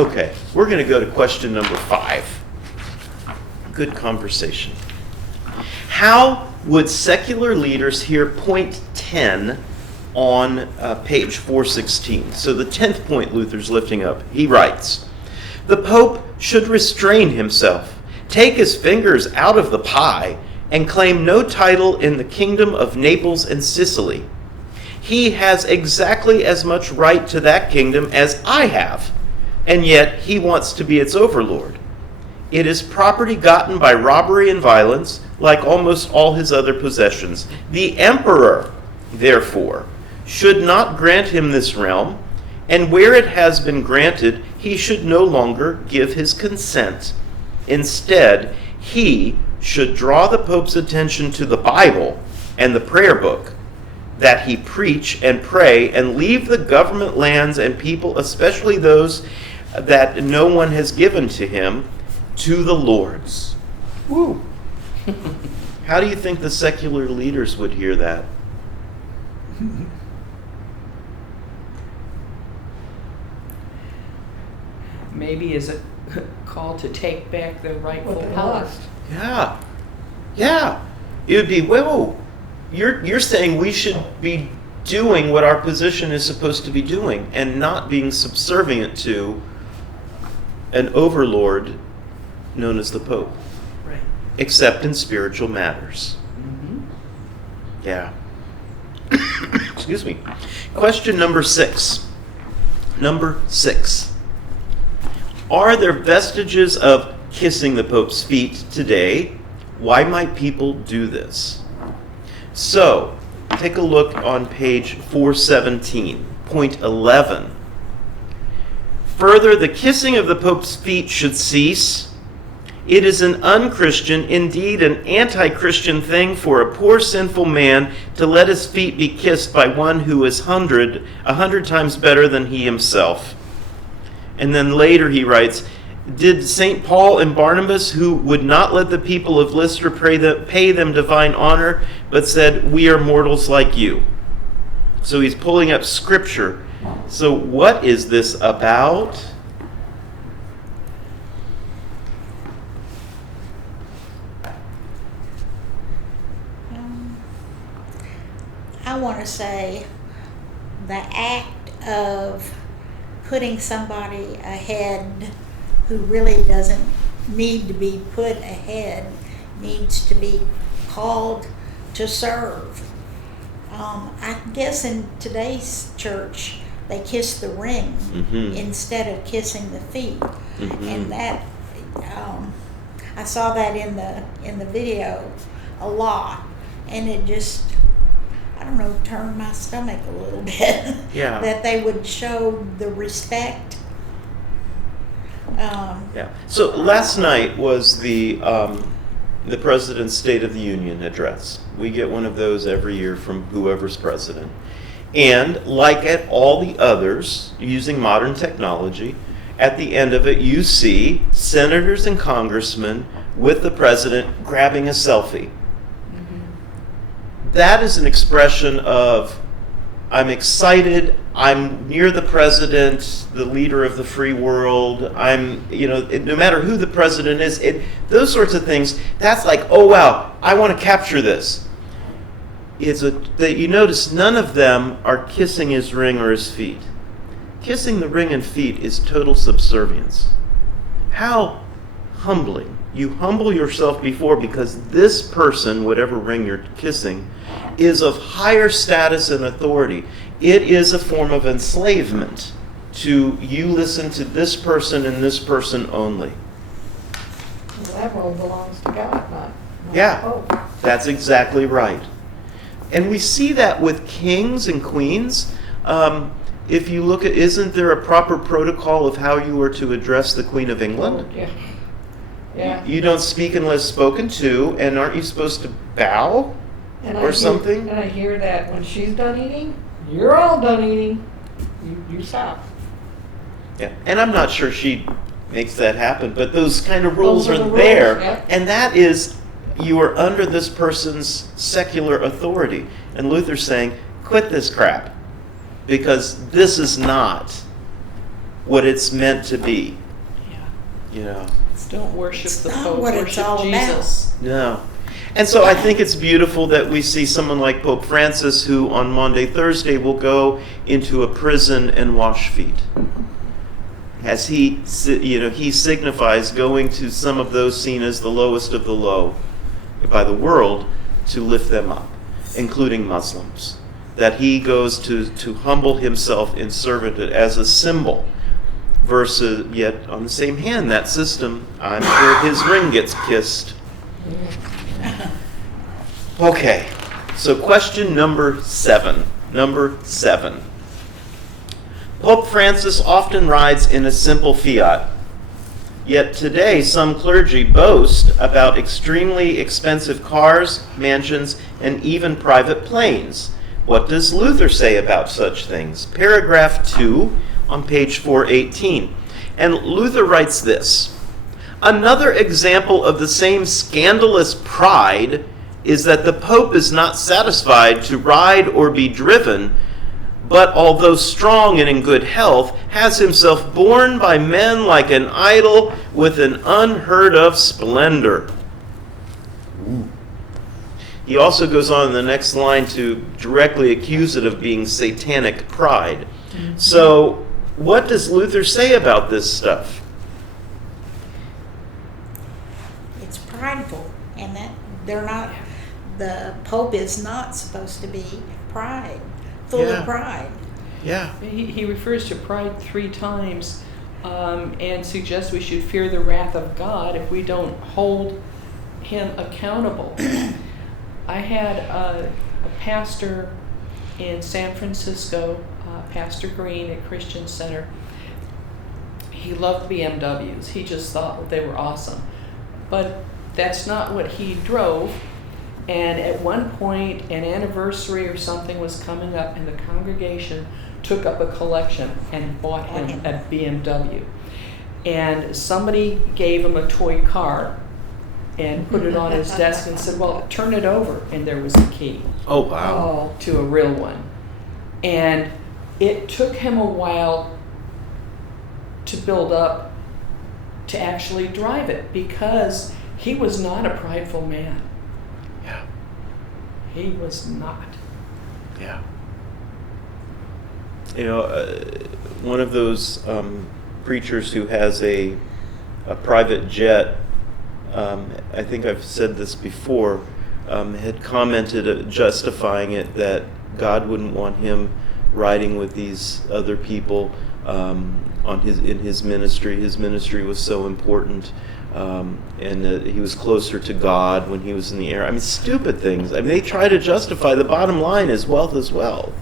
Okay, we're going to go to question number 5. Good conversation. How would secular leaders hear point 10 on page 416? So the 10th point Luther's lifting up. He writes, "The Pope should restrain himself, take his fingers out of the pie, and claim no title in the kingdom of Naples and Sicily. He has exactly as much right to that kingdom as I have, and yet he wants to be its overlord. It is property gotten by robbery and violence, like almost all his other possessions. The emperor, therefore, should not grant him this realm, and where it has been granted, he should no longer give his consent. Instead, he should draw the Pope's attention to the Bible and the prayer book, that he preach and pray and leave the government lands and people, especially those that no one has given to him, to the Lord's." Woo! How do you think the secular leaders would hear that? Maybe as a call to take back the rightful power. Yeah. It would be, whoa, you're saying we should be doing what our position is supposed to be doing and not being subservient to an overlord known as the Pope. Right. Except in spiritual matters. Mm-hmm. Yeah. Excuse me. Question number 6. Number 6. Are there vestiges of kissing the Pope's feet today? Why might people do this? So, take a look on page 417, point 11. Further, the kissing of the Pope's feet should cease. It is an unchristian, indeed an anti-Christian thing for a poor sinful man to let his feet be kissed by one who is 100 times better than he himself. And then later he writes, did St. Paul and Barnabas, who would not let the people of Lystra pay them divine honor, but said, we are mortals like you? So he's pulling up scripture. So what is this about? I want to say the act of putting somebody ahead who really doesn't need to be put ahead, needs to be called to serve. I guess in today's church, they kiss the ring instead of kissing the feet. And that, I saw that in the video a lot, and it just, I don't know, turned my stomach a little bit. Yeah. That they would show the respect. Yeah. So last night was the President's State of the Union address. We get one of those every year from whoever's president. And like at all the others, using modern technology, at the end of it you see senators and congressmen with the president grabbing a selfie. That is an expression of, I'm excited, I'm near the president, the leader of the free world, no matter who the president is, those sorts of things, that's like, oh wow, I want to capture this. You notice none of them are kissing his ring or his feet. Kissing the ring and feet is total subservience. How humbling. You humble yourself before, because this person, whatever ring you're kissing, is of higher status and authority. It is a form of enslavement to you listen to this person and this person only. Well, that role belongs to God, not Yeah, Pope. that's exactly right. And we see that with kings and queens. If you look at, isn't there a proper protocol of how you are to address the Queen of England? Yeah. You don't speak unless spoken to, and aren't you supposed to bow or something? And I hear that when she's done eating, you're all done eating. You stop. Yeah, and I'm not sure she makes that happen, but those kind of rules Those are are the there, rules, yeah. and that is, you are under this person's secular authority. And Luther's saying, quit this crap, because this is not what it's meant to be. Yeah. You know, Don't worship It's the not Pope, what it's worship all about. Jesus. no. And so I think it's beautiful that we see someone like Pope Francis, who on Maundy, Thursday will go into a prison and wash feet. As he signifies going to some of those seen as the lowest of the low by the world to lift them up, including Muslims. That he goes to humble himself in servanthood as a symbol. Versus, yet on the same hand, that system, I'm sure his ring gets kissed. Okay, so question number 7. Number 7. Pope Francis often rides in a simple Fiat. Yet today, some clergy boast about extremely expensive cars, mansions, and even private planes. What does Luther say about such things? Paragraph 2 on page 418. And Luther writes this: another example of the same scandalous pride is that the Pope is not satisfied to ride or be driven, but although strong and in good health, has himself borne by men like an idol with an unheard of splendor. He also goes on in the next line to directly accuse it of being satanic pride. So, what does Luther say about this stuff? It's prideful, and that they're not. The Pope is not supposed to be full Yeah. of pride. Yeah. He refers to pride 3 times and suggests we should fear the wrath of God if we don't hold him accountable. I had a pastor in San Francisco, Pastor Green at Christian Center. He loved BMWs. He just thought they were awesome. But that's not what he drove. And at one point, an anniversary or something was coming up, and the congregation took up a collection and bought him a BMW. And somebody gave him a toy car and put it on his desk and said, well, turn it over. And there was a key Oh, wow. to a real one. And it took him a while to build up to actually drive it, because he was not a prideful man. Yeah. He was not. Yeah. You know, one of those preachers who has a private jet, I think I've said this before, had commented justifying it that God wouldn't want him riding with these other people in his ministry. His ministry was so important, and that he was closer to God when he was in the air. I mean, stupid things. I mean, they try to justify. The bottom line is wealth is wealth.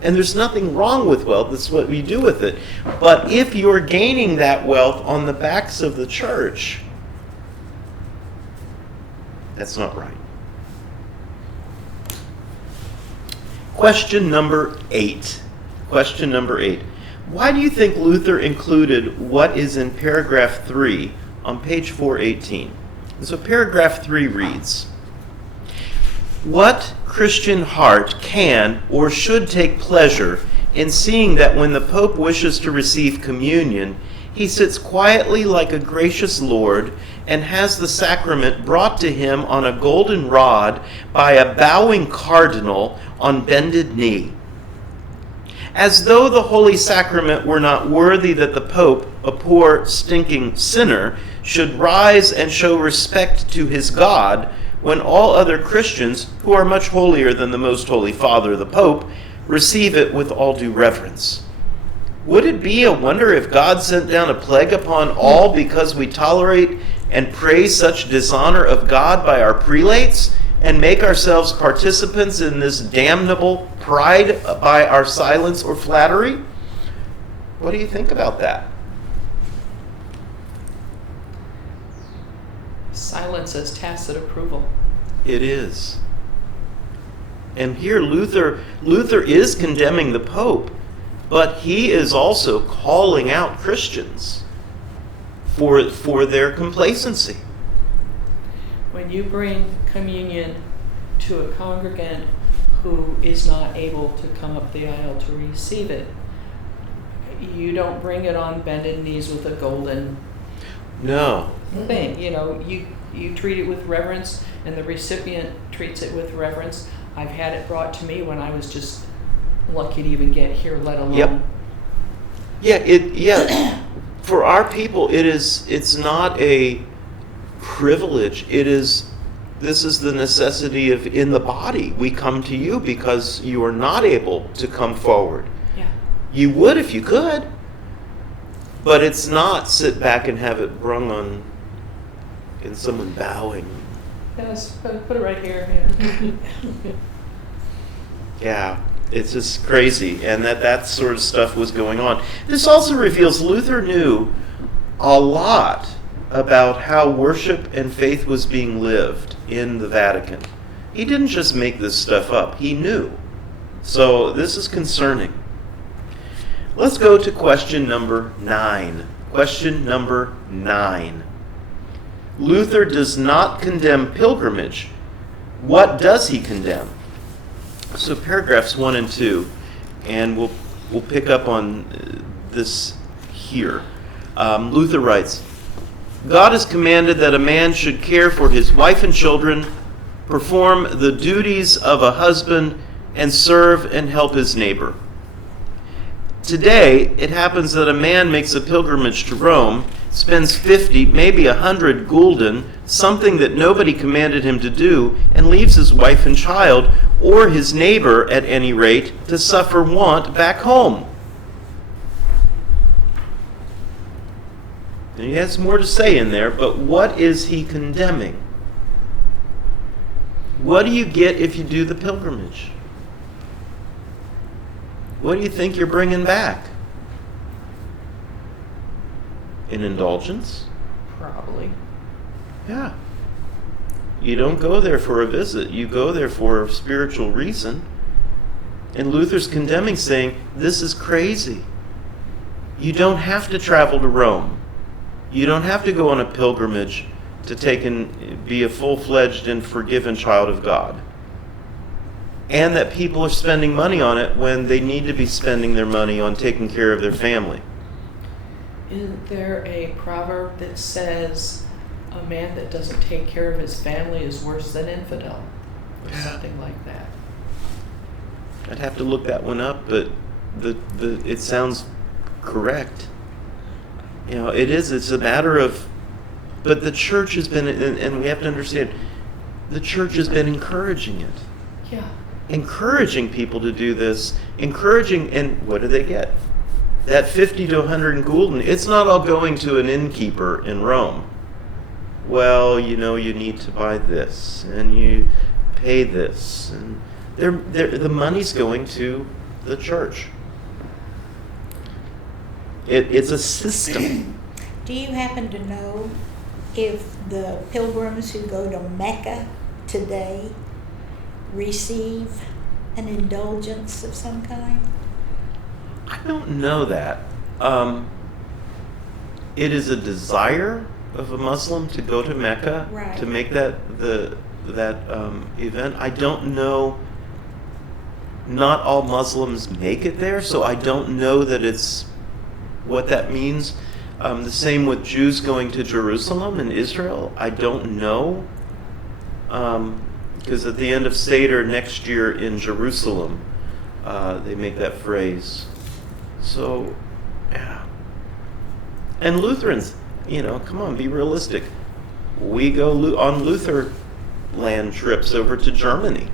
And there's nothing wrong with wealth. That's what we do with it. But if you're gaining that wealth on the backs of the church, that's not right. Question number 8. Question number 8. Why do you think Luther included what is in paragraph 3 on page 418? And so paragraph 3 reads, what Christian heart can or should take pleasure in seeing that when the Pope wishes to receive communion, he sits quietly like a gracious Lord and has the sacrament brought to him on a golden rod by a bowing cardinal on bended knee. As though the holy sacrament were not worthy that the Pope, a poor stinking sinner, should rise and show respect to his God, when all other Christians, who are much holier than the most holy Father, the Pope, receive it with all due reverence. Would it be a wonder if God sent down a plague upon all because we tolerate and praise such dishonor of God by our prelates and make ourselves participants in this damnable pride by our silence or flattery? What do you think about that? Silence as tacit approval. It is. And here Luther is condemning the Pope, but he is also calling out Christians for their complacency. When you bring communion to a congregant who is not able to come up the aisle to receive it, you don't bring it on bended knees with a golden No. thing. You treat it with reverence, and the recipient treats it with reverence. I've had it brought to me when I was just lucky to even get here, let alone. Yeah, for our people, it's not a privilege. This is the necessity of in the body. We come to you because you are not able to come forward. Yeah. You would if you could, but it's not sit back and have it brung on and someone bowing. Yes, put it right here. Yeah. Yeah, it's just crazy, and that sort of stuff was going on. This also reveals Luther knew a lot about how worship and faith was being lived in the Vatican. He didn't just make this stuff up, he knew. So this is concerning. Let's go to question number 9. Question number 9. Luther does not condemn pilgrimage. What does he condemn? So paragraphs 1 and 2, and we'll pick up on this here. Luther writes, God has commanded that a man should care for his wife and children, perform the duties of a husband, and serve and help his neighbor. Today, it happens that a man makes a pilgrimage to Rome, spends 50, maybe 100 gulden, something that nobody commanded him to do, and leaves his wife and child, or his neighbor at any rate, to suffer want back home. And he has more to say in there, but what is he condemning? What do you get if you do the pilgrimage? What do you think you're bringing back? An indulgence? Probably. Yeah. You don't go there for a visit. You go there for a spiritual reason. And Luther's condemning, saying, this is crazy. You don't have to travel to Rome. You don't have to go on a pilgrimage to take and be a full-fledged and forgiven child of God. And that people are spending money on it when they need to be spending their money on taking care of their family. Isn't there a proverb that says a man that doesn't take care of his family is worse than infidel? Or something like that. I'd have to look that one up, but it sounds correct. It's a matter of, but the church has been, and we have to understand, the church has been encouraging it. Yeah. Encouraging people to do this, and what do they get? That 50 to 100 gulden, it's not all going to an innkeeper in Rome. Well, you need to buy this, and you pay this, and the money's going to the church. It's a system. Do you happen to know if the pilgrims who go to Mecca today receive an indulgence of some kind? I don't know that. It is a desire of a Muslim to go to Mecca, Right. to make that event. I don't know. Not all Muslims make it there, so I don't know that it's what that means. The same with Jews going to Jerusalem and Israel. I don't know. Because at the end of Seder next year in Jerusalem, they make that phrase. So, yeah. And Lutherans, come on, be realistic. We go on Luther land trips over to Germany.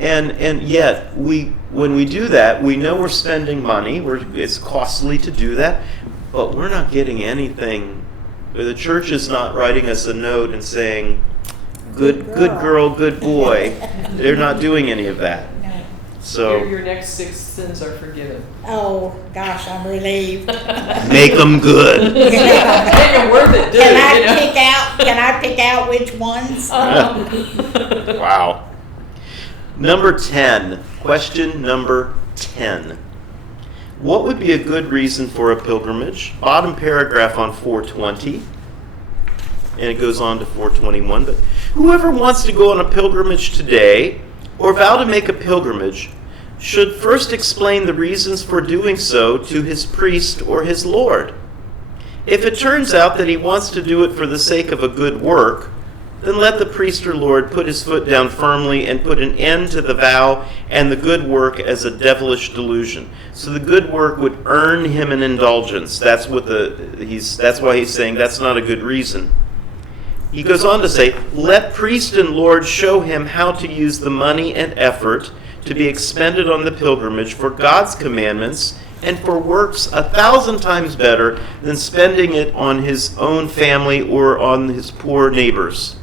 And yet, when we do that, we know we're spending money. It's costly to do that, but we're not getting anything. The church is not writing us a note and saying, good girl, good boy. They're not doing any of that. No. So Your next 6 sins are forgiven. Oh, gosh, I'm relieved. make them good. Make it worth it, dude. Can I pick out which ones? Wow. Number 10. Question number 10. What would be a good reason for a pilgrimage? Bottom paragraph on 420. And it goes on to 421. But whoever wants to go on a pilgrimage today, or vow to make a pilgrimage, should first explain the reasons for doing so to his priest or his lord. If it turns out that he wants to do it for the sake of a good work, then let the priest or lord put his foot down firmly and put an end to the vow and the good work as a devilish delusion. So the good work would earn him an indulgence. That's why he's saying that's not a good reason. He goes on to say, let priest and lord show him how to use the money and effort to be expended on the pilgrimage for God's commandments and for works 1,000 times better than spending it on his own family or on his poor neighbors.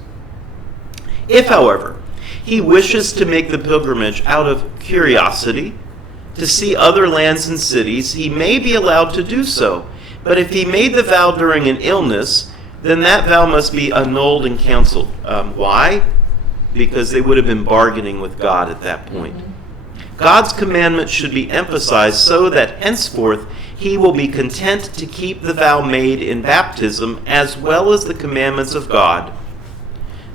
If, however, he wishes to make the pilgrimage out of curiosity, to see other lands and cities, he may be allowed to do so. But if he made the vow during an illness, then that vow must be annulled and canceled. Why? Because they would have been bargaining with God at that point. God's commandment should be emphasized so that henceforth he will be content to keep the vow made in baptism as well as the commandments of God.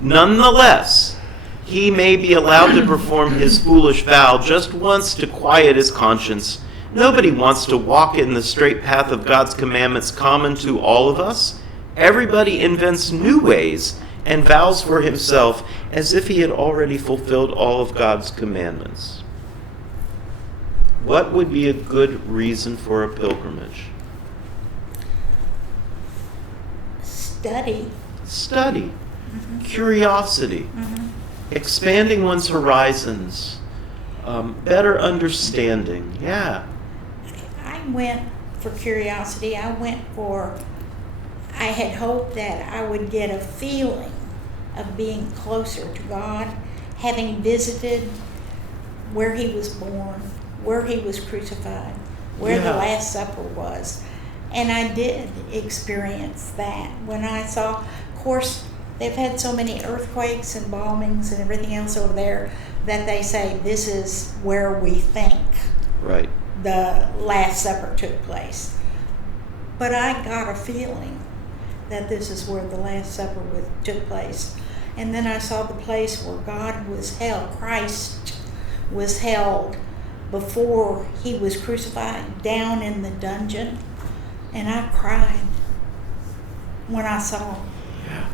Nonetheless, he may be allowed to perform his foolish vow just once to quiet his conscience. Nobody wants to walk in the straight path of God's commandments common to all of us. Everybody invents new ways and vows for himself as if he had already fulfilled all of God's commandments. What would be a good reason for a pilgrimage? Study. Study. Curiosity. Expanding one's horizons. Better understanding. Yeah. I went for curiosity. I had hoped that I would get a feeling of being closer to God, having visited where he was born, where he was crucified, where the Last Supper was. And I did experience that when I saw, of course, they've had so many earthquakes and bombings and everything else over there that they say this is where we think the Last Supper took place. But I got a feeling that this is where the Last Supper took place. And then I saw the place where God was held, Christ was held before he was crucified, down in the dungeon. And I cried when I saw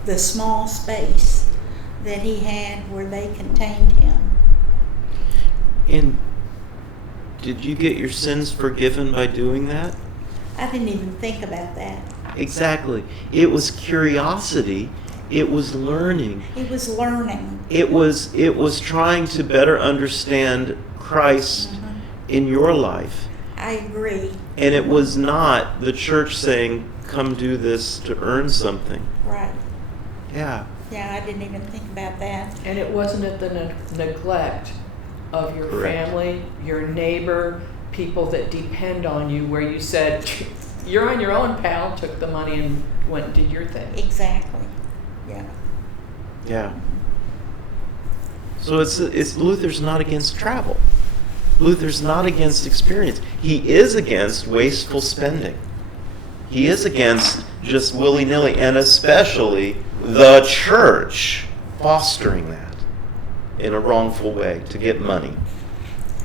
the small space that he had where they contained him. And did you get your sins forgiven by doing that? I didn't even think about that. Exactly. It was curiosity. It was learning. He was learning. It was trying to better understand Christ in your life. I agree. And it was not the church saying, come do this to earn something. Right. Yeah. Yeah, I didn't even think about that. And it wasn't at the neglect of your Correct. family, your neighbor, people that depend on you, where you said, you're on your own, pal, took the money and went and did your thing. Exactly. Yeah. Yeah. So it's Luther's not against travel. Luther's not against experience. He is against wasteful spending. He is against just willy-nilly, and especially the church fostering that in a wrongful way to get money.